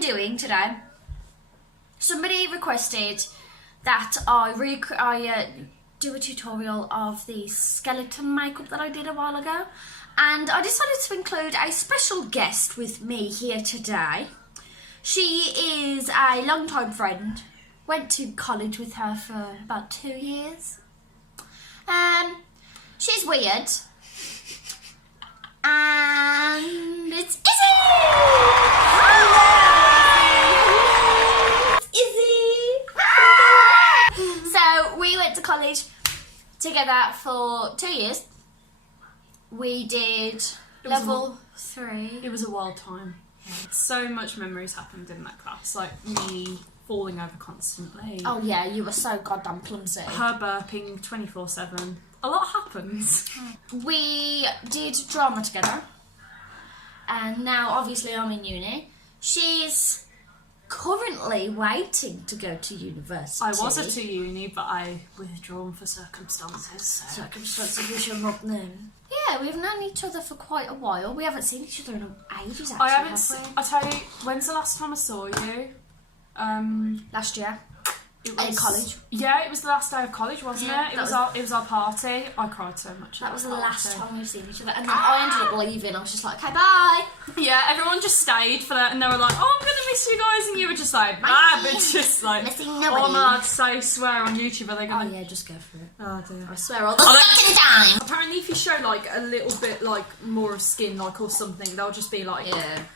Doing today. Somebody requested that I do a tutorial of the skeleton makeup that I did a while ago, and I decided to include a special guest with me here today. She is a long-time friend. Went to college with her for about 2 years. She's weird. And it's Issy! So we went to college together for 2 years. We did level 3. It was a wild time. Yeah. So much memories happened in that class, like me falling over constantly. Oh yeah, you were so goddamn clumsy. Her burping 24/7. A lot happens. We did drama together, and now obviously I'm in uni. She's currently waiting to go to university. I was at a uni, but I withdrawn for circumstances. So. Circumstances we shall not name. Yeah, we've known each other for quite a while. We haven't seen each other in ages, actually. I haven't. I tell you, when's the last time I saw you? Last year. It was in college. Yeah, it was the last day of college, wasn't it? It was our party. I cried so much. That was the last time we've seen each other, and then I ended up leaving. I was just like, okay, bye. Yeah, everyone just stayed for that, and they were like, "Oh, I'm gonna miss you guys," and you were just like, "Ah," but just like, missing nobody. Oh my, I'd say swear on YouTube, are they gonna? Oh yeah, just go for it. Oh dear. I swear all the fucking time. Apparently, if you show like a little bit like more of skin, like or something, they'll just be like,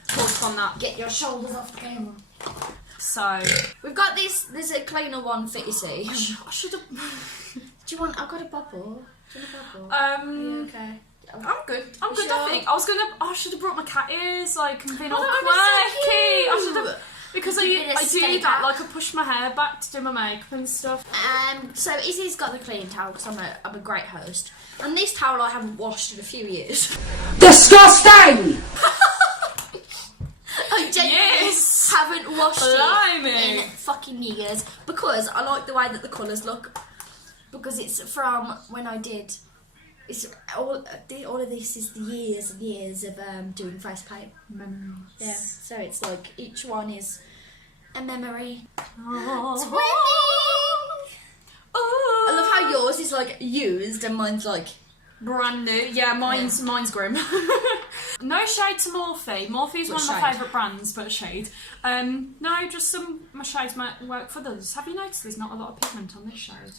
talk on that. Get your shoulders off the camera. So we've got this. There's a cleaner one for Issy. I should have. Do you want? I've got a bubble. Do you want a bubble? Are you okay? I'm good. I'm good. Sure? I think I should have brought my cat ears, like, and been all Oh, quirky. so I should have, because I do that. Like, I push my hair back to do my makeup and stuff. So Izzy's got the clean towel because I'm a great host, and this towel I haven't washed in a few years. Disgusting! I genuinely haven't washed it in fucking years because I like the way that the colours look. Because it's from when I did. It's all of this is the years and years of doing face paint. Memories. Yeah. So it's like each one is a memory. Oh. 20. I love how yours is like used and mine's like brand new. Yeah, mine's grim. No shade to Morphe. Morphe is one of my favourite brands, but a shade. No, just my shades might work for others. Have you noticed there's not a lot of pigment on this shade?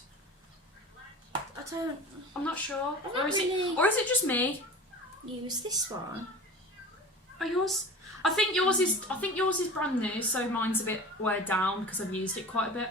I'm not sure. Or is it just me? Use this one. Oh, yours? I think yours is brand new, so mine's a bit weighed down because I've used it quite a bit.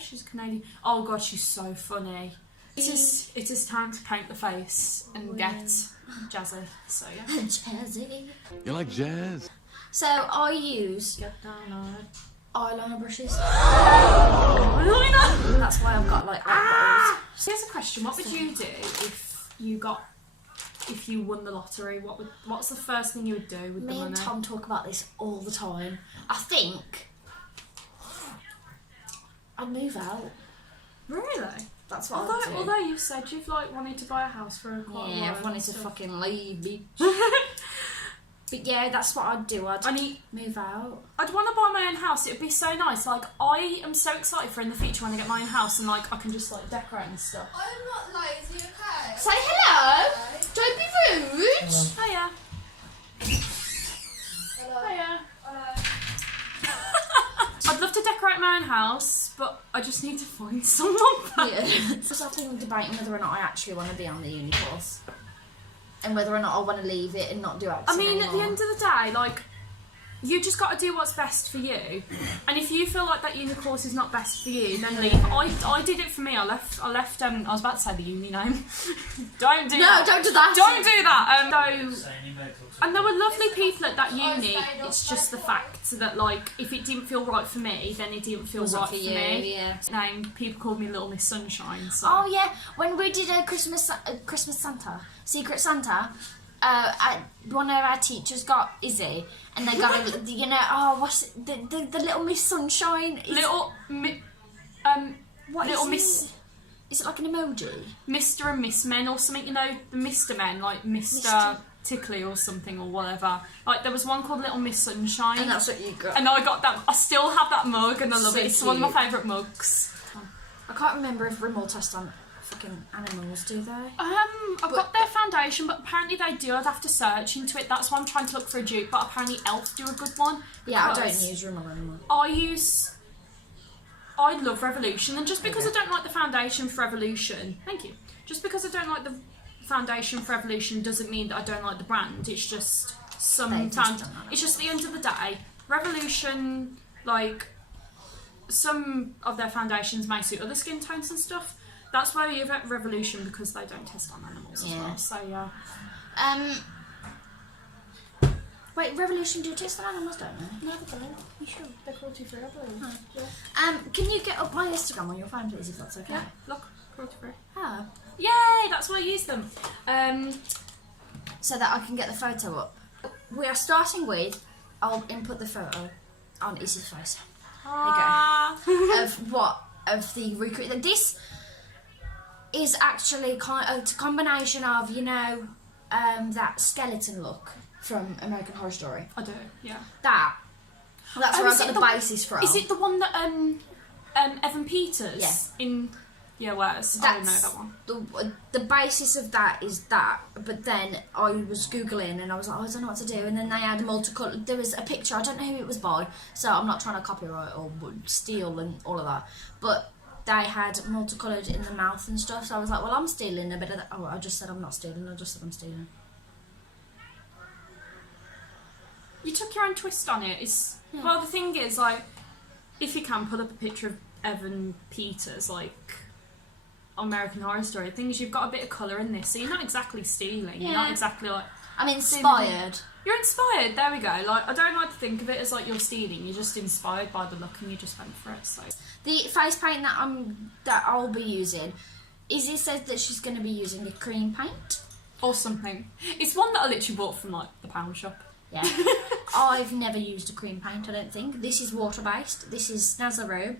She's Canadian. Oh god, she's so funny. It is time to paint the face and get jazzy. So yeah. Jazzy. You like jazz? So I use Get down on it. eyeliner brushes. Eyeliner. That's why I've got like bottles. Here's a question: what would you do if you won the lottery? What's the first thing you would do with the money? Me and Tom talk about this all the time. I think I'd move out. Really? That's what I do. Although you said you've like wanted to buy a house for quite a while. Yeah, I've wanted to fucking leave, bitch. But yeah, that's what I'd do. I'd move out. I'd want to buy my own house. It would be so nice. Like, I am so excited for in the future when I get my own house and like I can just like decorate and stuff. I'm not lazy, okay? Say hello. Don't be rude. Hiya. Hello. Hiya. I'd love to decorate my own house, but I just need to find someone. Yeah. So I've been debating whether or not I actually want to be on the uni course. And whether or not I want to leave it and not do acting I mean, anymore. at the end of the day, like, you just got to do what's best for you. And if you feel like that uni course is not best for you, then leave. I did it for me. I left. I was about to say the uni name. Don't do that. No, don't do that. Don't do that. And there were lovely people at that uni. It's just the fact that, like, if it didn't feel right for me, then it didn't feel right for me. Yeah. Name, people called me Little Miss Sunshine. So. Oh yeah, when we did a Christmas Santa, Secret Santa, one of our teachers got Issy, and they got a, you know, what's it, the Little Miss Sunshine? What Little is Miss. it? Is it like an emoji? Mr. and Miss Men or something, you know, the Mr. Men, like Mr. Tickly or something or whatever. Like, there was one called Little Miss Sunshine. And that's what you got. And I got that. I still have that mug and I love So it. It's cute. one of my favourite mugs. I can't remember if Rimmel test on fucking animals, do they? I've got their foundation, but apparently they do. I'd have to search into it. That's why I'm trying to look for a dupe, but apparently Elf do a good one. Yeah, I don't use Rimmel anymore. I love Revolution, and just because I don't like the foundation for Revolution, thank you. Just because I don't like the foundation for Revolution doesn't mean that I don't like the brand. It's just it's just the end of the day, Revolution, like, some of their foundations may suit other skin tones and stuff. That's why you have Revolution, because they don't test on animals as well. So yeah. Wait, Revolution do test on animals, don't they? No, they don't. You should. They're cruelty free, I believe. Oh. Yeah. Can you get up my Instagram on your phone, please, if that's okay? Yeah. Look, cruelty free. Ah. Yay! That's why I use them. So that I can get the photo up. We are starting with, I'll input the photo on Issy's face. There you go. Of the recruit. This is actually a combination of, you know, that skeleton look from American Horror Story. I do, yeah. That's where I got the basis from. Is it the one that Evan Peters? Yeah. Where's I don't know that one. The basis of that is that, but then I was Googling and I was like, I don't know what to do, and then they had multicolored. There was a picture, I don't know who it was by, so I'm not trying to copyright or steal and all of that, but they had multicolored in the mouth and stuff, so I was like, well, I'm stealing a bit of that. Oh, I just said I'm not stealing, I just said I'm stealing. You took your own twist on it. Well, the thing is, like, if you can put up a picture of Evan Peters, like, American Horror Story, the thing is, you've got a bit of colour in this, so you're not exactly stealing. You're not exactly like. I'm inspired. You're inspired. There we go. Like, I don't like to think of it as like you're stealing. You're just inspired by the look, and you just went for it. So the face paint that I'll be using, Izzy says that she's going to be using the cream paint or something. It's one that I literally bought from like the pound shop. Yeah. I've never used a cream paint, I don't think. This is water-based. This is Nazaroo.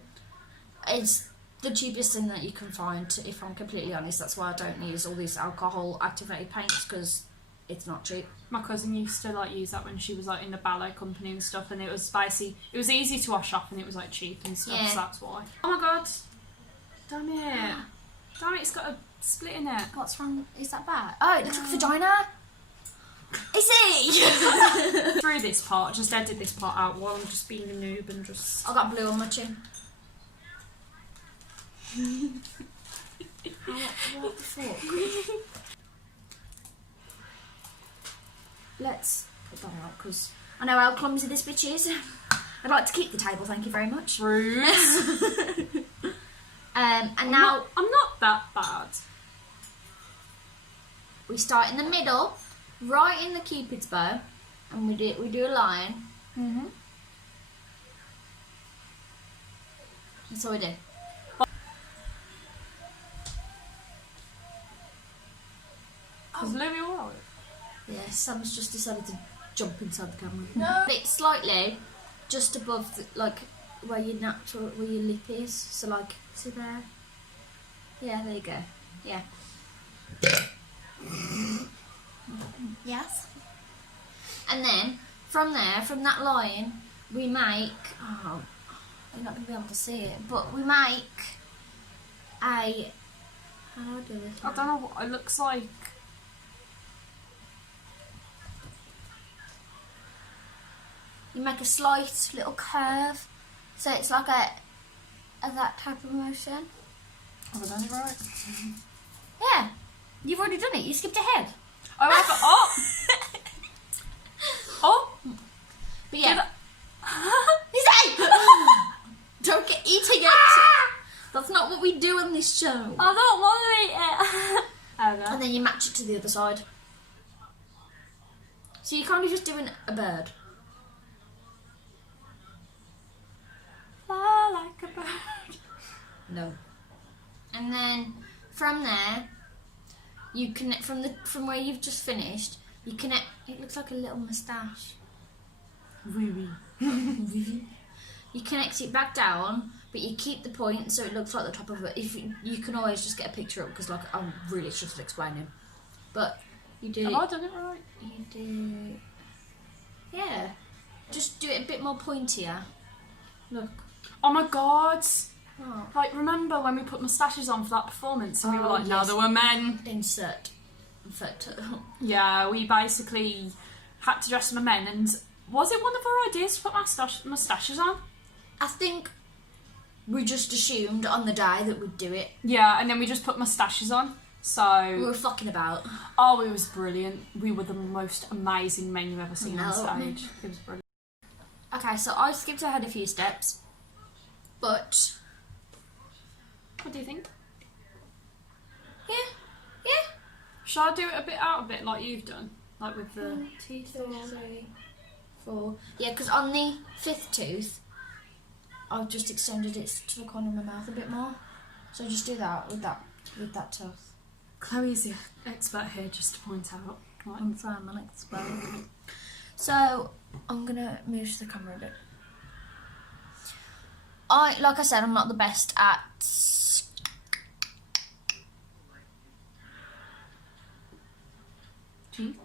It's the cheapest thing that you can find, if I'm completely honest. That's why I don't use all these alcohol-activated paints, because it's not cheap. My cousin used to like use that when she was like in the ballet company and stuff, and it was spicy. It was easy to wash off, and it was like cheap and stuff, so that's why. Oh my god. Damn it. Damn it, it's got a split in it. What's wrong? Is that bad? Oh, it looks like a vagina. Issy! Through this part, just edit this part out while I'm just being a noob and just. I got blue on my chin. What the fuck? Let's put that out, because I know how clumsy this bitch is. I'd like to keep the table, thank you very much. Rude. And now I'm not that bad. We start in the middle, right in the cupid's bow, and we do a line. Mhm. That's all we do. Is Louis alright? Yeah, Sam's just decided to jump inside the camera. No. It's slightly just above, like where your lip is. So like, see there? Yeah, there you go. Yeah. Yes. And then from there, from that line, we make. Oh, you're not gonna be able to see it, but we make a. How do I do this? I don't know what it looks like. You make a slight little curve, so it's like a that type of motion. Have I done it right? Yeah, you've already done it. You skipped ahead. Oh, I got, oh! But yeah, eating it. That's not what we do on this show. I don't want to eat it. And then you match it to the other side. So you're kind of just doing a bird. Fly like a bird. No. And then from there, you connect from where you've just finished. You connect. It looks like a little moustache. You connect it back down, but you keep the point so it looks like the top of it. If you can always just get a picture up because, like, I'm really just explaining. But you do. Have I done it right? You do. Yeah. Just do it a bit more pointier. Look. Oh my god. Oh. Like, remember when we put moustaches on for that performance and we were like, yes. no, there were men. Insert photo. Yeah, we basically had to dress them men, and was it one of our ideas to put moustaches on? I think we just assumed on the day that we'd do it. Yeah, and then we just put moustaches on. So We were fucking about. oh, it was brilliant. We were the most amazing men you've ever seen on No. stage. It was brilliant. Okay, so I skipped ahead a few steps, but What do you think? yeah. Shall I do it a bit out of it like you've done? Like with the teeth? 3, 4. Yeah, because on the 5th tooth, I've just extended it to the corner of my mouth a bit more. So just do that with that tooth. Chloe's the expert here, just to point out. Right. I'm from an expert. So I'm gonna move to the camera a bit. Like I said, I'm not the best at Teeth?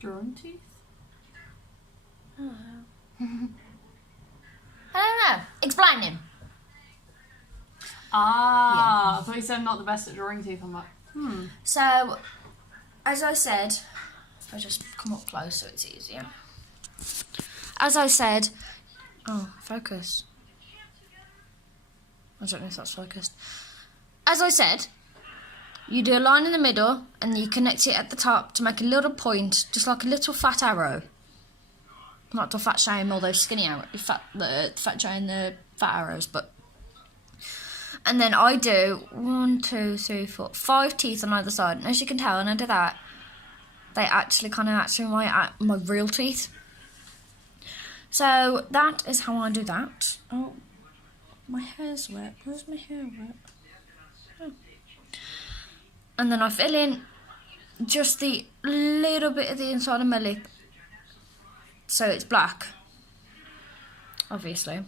Drawing teeth? I don't know. Explaining. Ah, I thought you said I'm not the best at drawing teeth. I'm like, So, as I said, if I just come up close so it's easier. As I said, focus. I don't know if that's focused. As I said, you do a line in the middle and you connect it at the top to make a little point, just like a little fat arrow. Not to fat shame all those skinny arrows, the fat shame the fat arrows, but. And then I do 1, 2, 3, 4, 5 teeth on either side. And as you can tell, when I do that, they actually kind of match my real teeth. So that is how I do that. Oh, my hair's wet. Where's my hair wet? Oh. And then I fill in just the little bit of the inside of my lip, so it's black, obviously.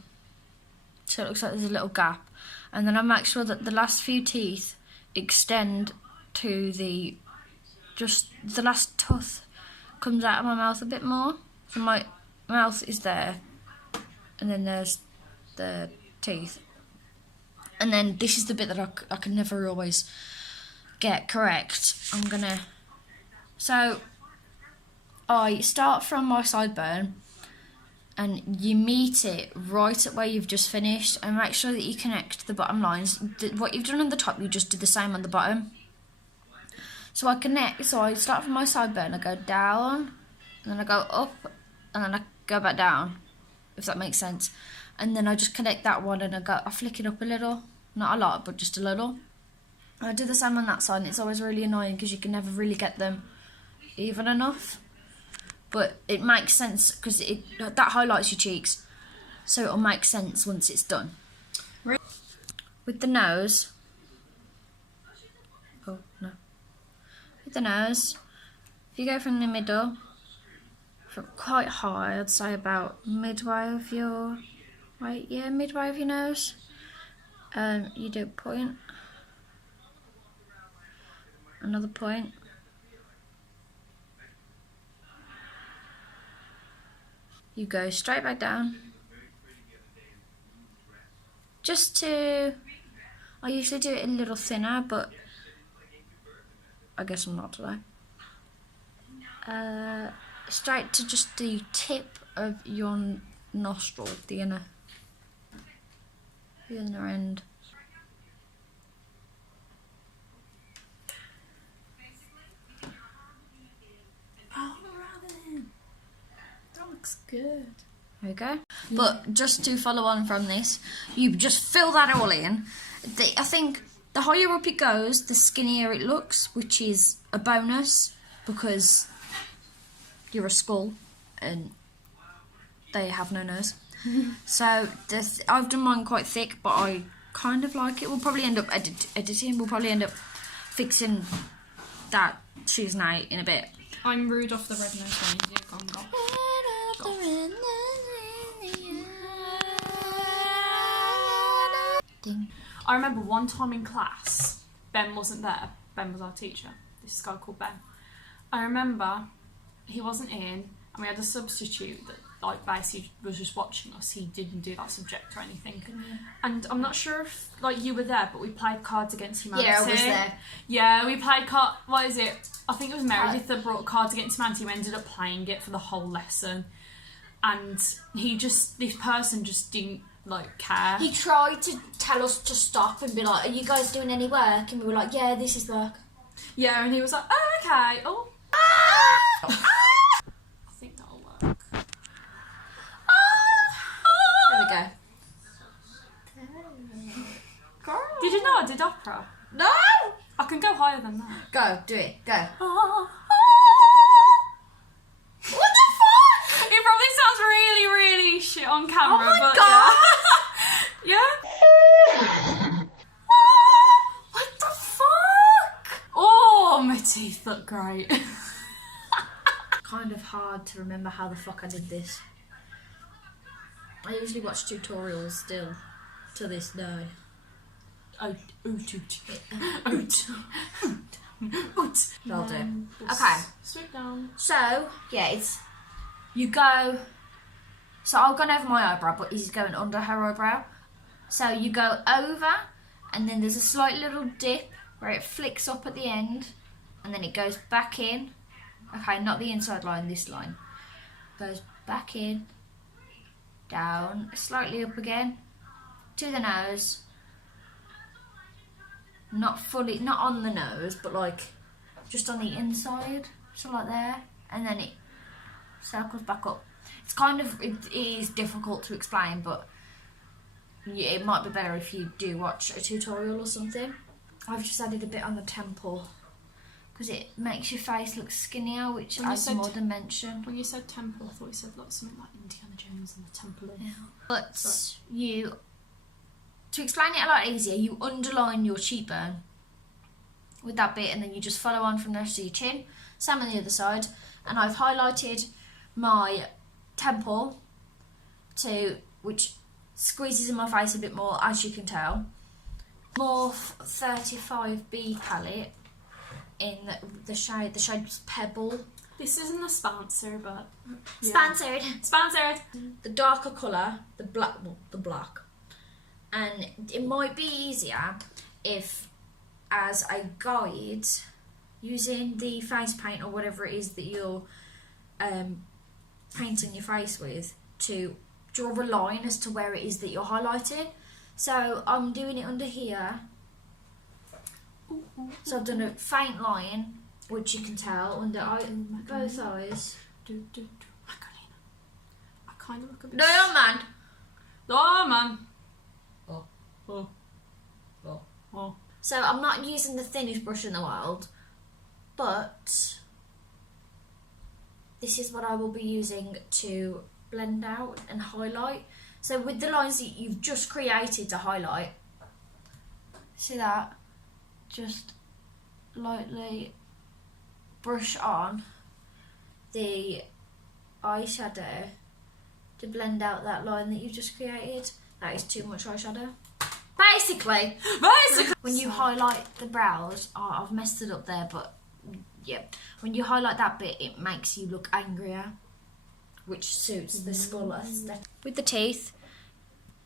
So it looks like there's a little gap. And then I make sure that the last few teeth extend to the last tooth comes out of my mouth a bit more. So my mouth is there, and then there's the teeth. And then this is the bit that I can never always get correct. So I start from my sideburn, and you meet it right at where you've just finished, and make sure that you connect the bottom lines. What you've done on the top, you just do the same on the bottom. So I start from my sideburn, I go down, and then I go up, and then I go back down, if that makes sense. And then I just connect that one, and I flick it up a little, not a lot, but just a little. I do the same on that side, and it's always really annoying because you can never really get them even enough. But it makes sense because that highlights your cheeks, so it'll make sense once it's done. With the nose, with the nose, if you go from the middle, from quite high, I'd say about midway of your, midway of your nose, you do a point, another point. You go straight back down. I usually do it a little thinner, but I guess I'm not today. Straight to just the tip of your nostril, the inner end. Oh, Robin, that looks good. There we go. But just to follow on from this, you just fill that all in. I think the higher up it goes, the skinnier it looks, which is a bonus because you're a skull and they have no nose. So I've done mine quite thick, but I kind of like it. We'll probably end up editing. We'll probably end up fixing that choose now in a bit. I'm Rudolph the Red-Nosed Reindeer. Gone. Ding. I remember one time in class, Ben wasn't there. Ben was our teacher. This guy called Ben. I remember he wasn't in, and we had a substitute that, like, basically was just watching us. He didn't do that subject or anything. And I'm not sure if, like, you were there, but we played Cards Against Humanity. Yeah, I was there. Yeah, we played what is it? I think it was Meredith that brought Cards Against Humanity. We ended up playing it for the whole lesson. And this person just didn't, like, care. He tried to tell us to stop and be like, are you guys doing any work? And we were like, yeah, this is work. Yeah, and he was like, oh, okay. Oh. I think that'll work. There we go. Did you know I did opera? No! I can go higher than that. Go, do it, go. What the fuck? It probably sounds really, really shit on camera. Oh my but god! Yeah. What the fuck? Oh, my teeth look great. Kind of hard to remember how the fuck I did this. I usually watch tutorials still, to this day. That'll do. Okay. Swoop down. So, yeah, you go, so I've gone over my eyebrow, but he's going under her eyebrow. So you go over, and then there's a slight little dip where it flicks up at the end, and then it goes back in. Okay, not the inside line, this line. Goes back in, down, slightly up again, to the nose. Not fully, not on the nose, but like just on the inside, so like there, and then it circles back up. It's kind of, it is difficult to explain, but it might be better if you do watch a tutorial or something. I've just added a bit on the temple because it makes your face look skinnier, which adds more dimension. When you said temple, I thought you said like something like Indiana Jones and the Temple of... Yeah. But to explain it a lot easier, you underline your cheekbone with that bit, and then you just follow on from there to your chin. Same on the other side. And I've highlighted my temple which squeezes in my face a bit more, as you can tell. Morph 35B palette in the shade Pebble. This isn't a sponsor, but... Yeah. Sponsored! The darker colour, the black. And it might be easier if, as a guide, using the face paint or whatever it is that you're painting your face with, to draw a line as to where it is that you're highlighting. So I'm doing it under here. So I've done a faint line, which you can tell under both eyes. Macarena. I kind of look a bit... No, man. Oh, man. Oh. So I'm not using the thinnest brush in the world, but this is what I will be using to blend out and highlight. So with the lines that you've just created to highlight, see that? Just lightly brush on the eyeshadow to blend out that line that you've just created. That is too much eyeshadow. Basically, when you highlight the brows, I've messed it up there, but yeah, when you highlight that bit, it makes you look angrier, which suits the skull aesthetic. With the teeth,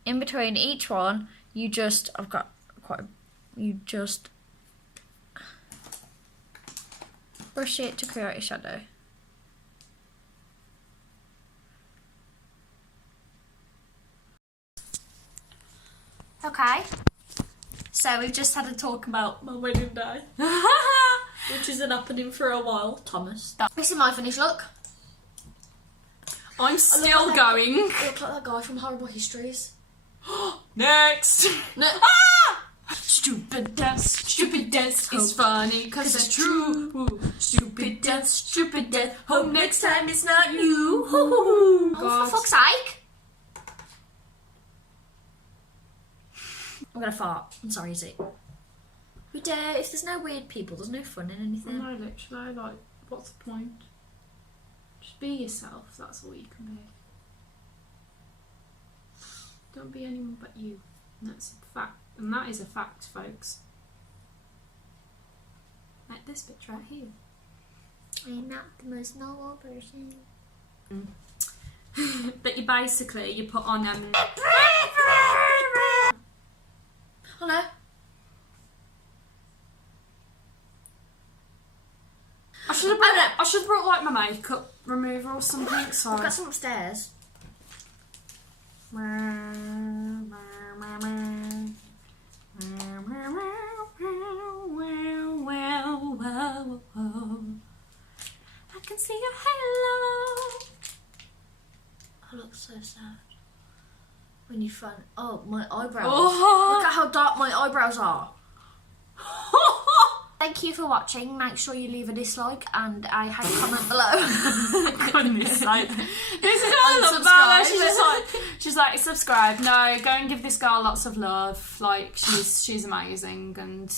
in between each one, you just brush it to create a shadow. Okay, so we've just had a talk about my wedding day, which isn't happening for a while, Thomas. This is my finished look. I'm still going. I look like that guy from Horrible Histories. Next. No. Stupid death is funny cause it's true. Stupid death. Hope next time it's not you. Oh, God. for fuck's sake. I'm gonna fart. I'm sorry, Issy. We dare. If there's no weird people, there's no fun in anything. No, literally, like, what's the point? Just be yourself, that's all you can be. Don't be anyone but you. And that's a fact. And that is a fact, folks. Like this bitch right here. I'm not the most normal person. But you basically, you put on Oh no. I should have brought like my makeup remover or something. Sorry. I've got some upstairs. I can see your halo. I look so sad. When you find my eyebrows. Oh. Look at how dark my eyebrows are. Thank you for watching. Make sure you leave a dislike and a hate comment below. Goodness sake. This is all I love about her. She's like, subscribe. No, go and give this girl lots of love. Like, she's amazing and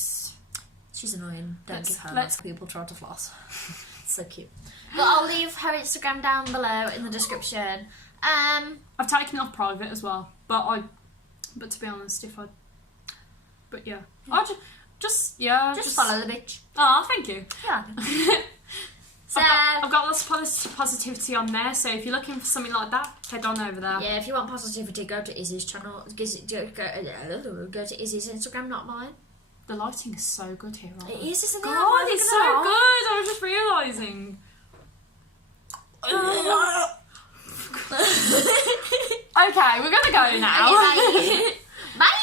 She's annoying. Don't give her let's- people try to floss. So cute. But I'll leave her Instagram down below in the description. I've taken it off private as well. But to be honest, yeah. I just follow the bitch. Oh, thank you. Yeah. So I've got lots of positivity on there, so if you're looking for something like that, head on over there. yeah, if you want positivity, go to Izzy's channel. Go to Izzy's Instagram, not mine. The lighting is so good here. It is, isn't it? God, it's so good. I was just realising. Okay, we're gonna go now. Bye. Bye.